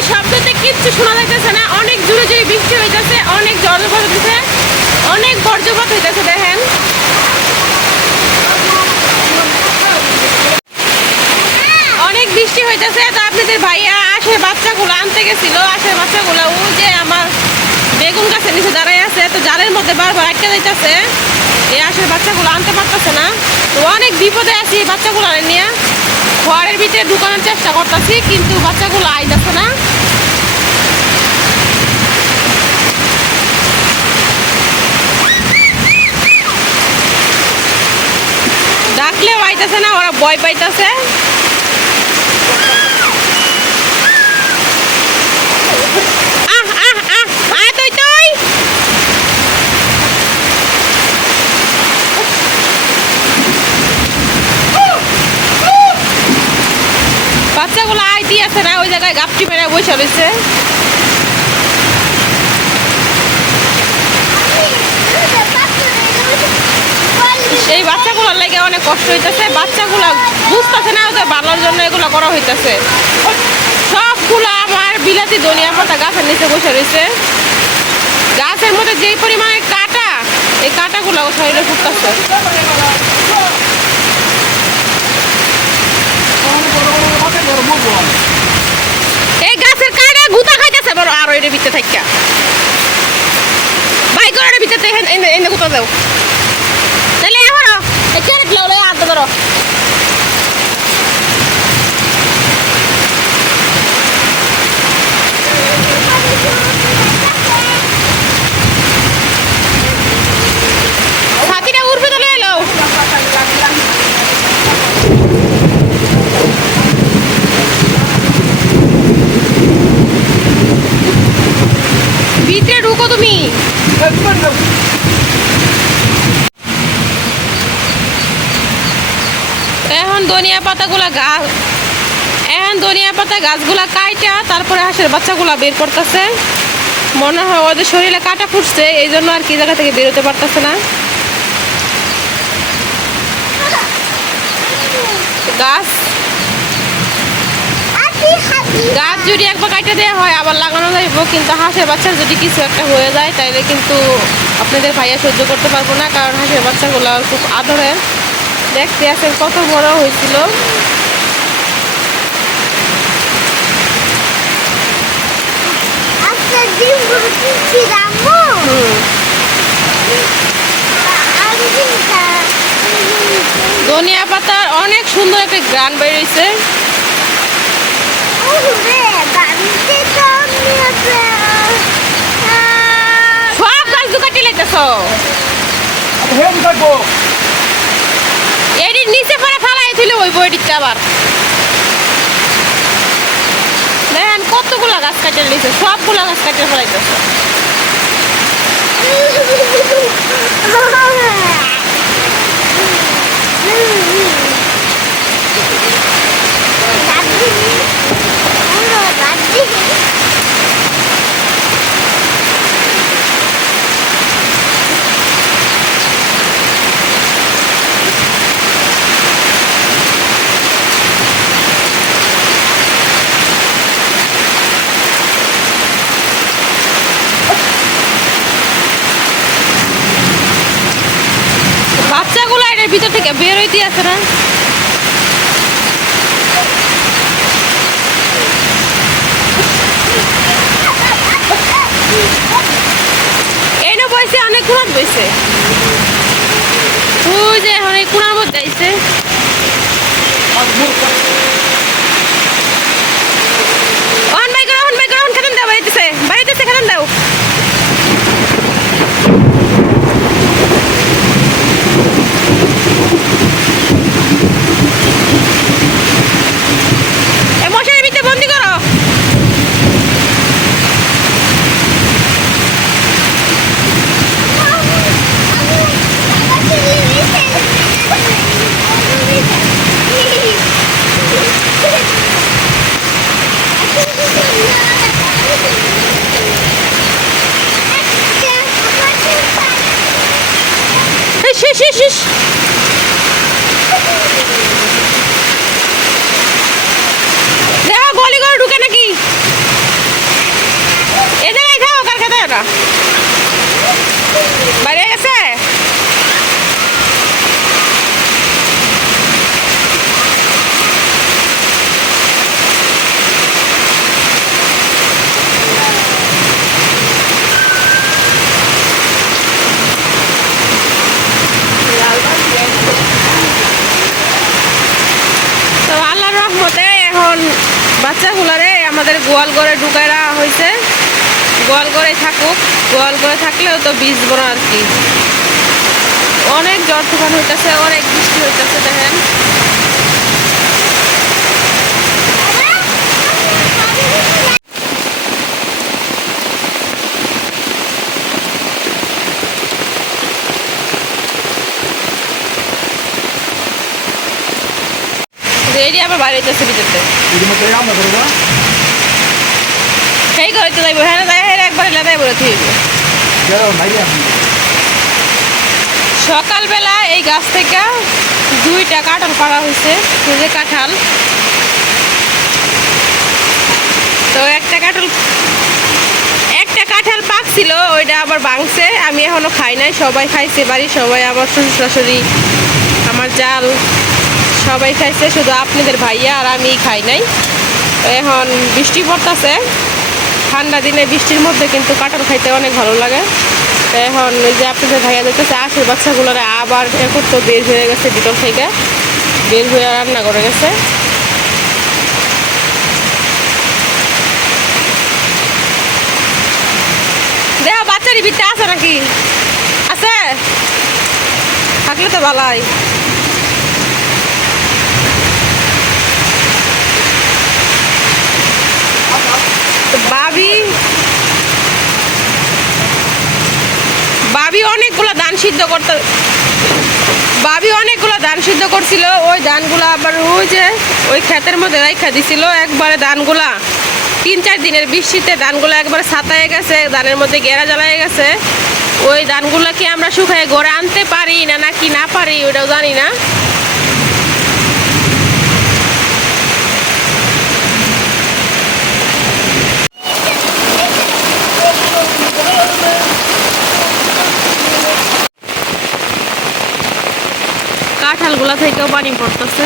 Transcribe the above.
বৃষ্টির শব্দতে কিচ্ছু শোনা যাইতেছে না। অনেক জোরে জোরে বৃষ্টি হইতেছে, অনেক জলপ্রপাত হইতেছে, অনেক বজ্রপাত হইতেছে। দেখেন অনেক বৃষ্টি হইতেছে। তো আপনাদের ভাইয়া আশের বাচ্চাগুলো আনতে গেছিল। আশের বাচ্চাগুলো ও যে আমার বেগুন গাছের নিচে দাঁড়ায় আছে, তো জালের মধ্যে বারবার আটকে যাইতেছে। এই আশের বাচ্চাগুলো আনতে পারতেছে না। তো অনেক বিপদে আছি এই বাচ্চাগুলো নিয়ে। ঘরের ভিতরে ঢুকানোর চেষ্টা করতেছি, কিন্তু বাচ্চাগুলো আইতেছে না। ডাকলেও আইতেছে না, ওরা ভয় পাইতেছে। বাচ্চাগুলো আইতে আছে না, ওই জায়গায় গাপটি মেরে বসে রয়েছে। এই বাচ্চাগুলোর লাগে অনেক কষ্ট হইতেছে। বাচ্চাগুলো বুঝতেছে না ওদের ভালোর জন্য এগুলো করা হইতেছে। সবগুলো আমার বিলাতি ধনিয়া পাতা গাছের নিচে বসে রয়েছে। গাছের মধ্যে যেই পরিমাণে কাঁটা, এই কাঁটাগুলো শরীরে ফুটতেছে। এই গাছের কাঁটা গুতা খাইতেছে বড়। আর এর ভিতরে থাকিয়া বাইক করে ভিতরে এনে গুতা দাও। তাহলে এখন ক্যারেট লাউলে আদা ধরো। ছাতিটা উঠবে তাহলে এলো। ভিতরে ঢুকো তুমি। এখন ধনিয়া পাতাগুলা গাছগুলা কাইটা তারপরে হাঁসের বাচ্চাগুলা বের করতেছে। মনে হয় ওদের শরীরে কাটা ফুটছে, এই জন্য আর কি জায়গা থেকে বেরোতে পারতেছে না। গাছ যদি একবার কাটা দেওয়া হয় আবার লাগানো যাইব, কিন্তু হাঁসের বাচ্চার যদি কিছু একটা হয়ে যায় তাইলে কিন্তু আপনাদের ভাইয়া সহ্য করতে পারবো না। কারণ হাঁসের বাচ্চাগুলো খুব আদরের। দেখতে আছেন কত বড় হয়েছিল। ধনিয়া পাতার অনেক সুন্দর একটা গ্রান বেরিয়েছে। সব গাছ দুকাটি লাইতেছ। এটির নিচে পরে ফালাইছিল ওই বইটিতে। আবার দেখেন কতগুলা গাছ কাটে নিয়েছে, সবগুলা গাছ কাটে ফেলাইতেছে। বাচ্চাগুলো এর ভিতর থেকে বের হইতে আছে না। এনে বইছে অনেক কুড়াত বইছে। ওই যে এখন এই কুড়ার মধ্যে আইছে। খেতেন দাও, বাড়িতেছে খেতেন দাও। মশারির ভিতরে বন্দি করো। দেখো গলি করে ঢুকে নাকি। বাইরে গেছে তো আল্লাহর রহমতে এখন বাচ্চাগুলারে আমাদের গোয়াল ঘরে ঢুকায় রাখা হয়েছে। গোয়াল ঘরে থাকুক, গোয়াল ঘরে থাকলেও তো বীজ বোনা আর কি। অনেক ঝড় তুফান হইতেছে, অনেক বৃষ্টি হইতেছে। দেখেন রেডি আবার বাইরে হইতেছে ভিতরতে সেই করে তো যাইবো। হ্যাঁ যাই হ্যাঁ একবার এলাকায় বলে থুইব। সকালবেলা এই গাছ থেকে 2টা কাঁঠাল পাড়া হয়েছে। যে কাঁঠাল তো একটা কাঁঠাল পাকছিল, ওইটা আবার ভাঙছে। আমি এখনো খাই নাই, সবাই খাইছে বাড়ি, সবাই আমার শ্বশুর শাশুড়ি আমার জাল সবাই খাইছে, শুধু আপনাদের ভাইয়া আর আমি খাই নাই। এখন বৃষ্টি পড়তেছে, ঠান্ডা দিনে বৃষ্টির মধ্যে কিন্তু কাঁঠাল খাইতে অনেক ভালো লাগে। এখন ওই যে আপনাদের ভাইয়া দেখতেছে আশের বাচ্চাগুলোরা আবার এখন তো বের হয়ে গেছে, ভিতর থেকে বের হয়ে রান্না করে গেছে। দেখো বাচ্চারই ভিতরে আছে নাকি? আছে, থাকলে তো ভালোই। ভাবি অনেকগুলো ধান সিদ্ধ করছিল। ওই ধানগুলো আবার ওই যে ওই ক্ষেতের মধ্যে রাইখা দিছিল। একবারে ধানগুলা 3-4 দিনের বৃষ্টিতে ধানগুলো একবারে ছাতায় গেছে, ধানের মধ্যে গেরা জ্বালায় গেছে। ওই ধানগুলা কি আমরা শুকায় ঘরে আনতে পারি না নাকি না পারি ওটাও জানি না। কাঁঠালগুলা থেকেও পানি পড়তেছে।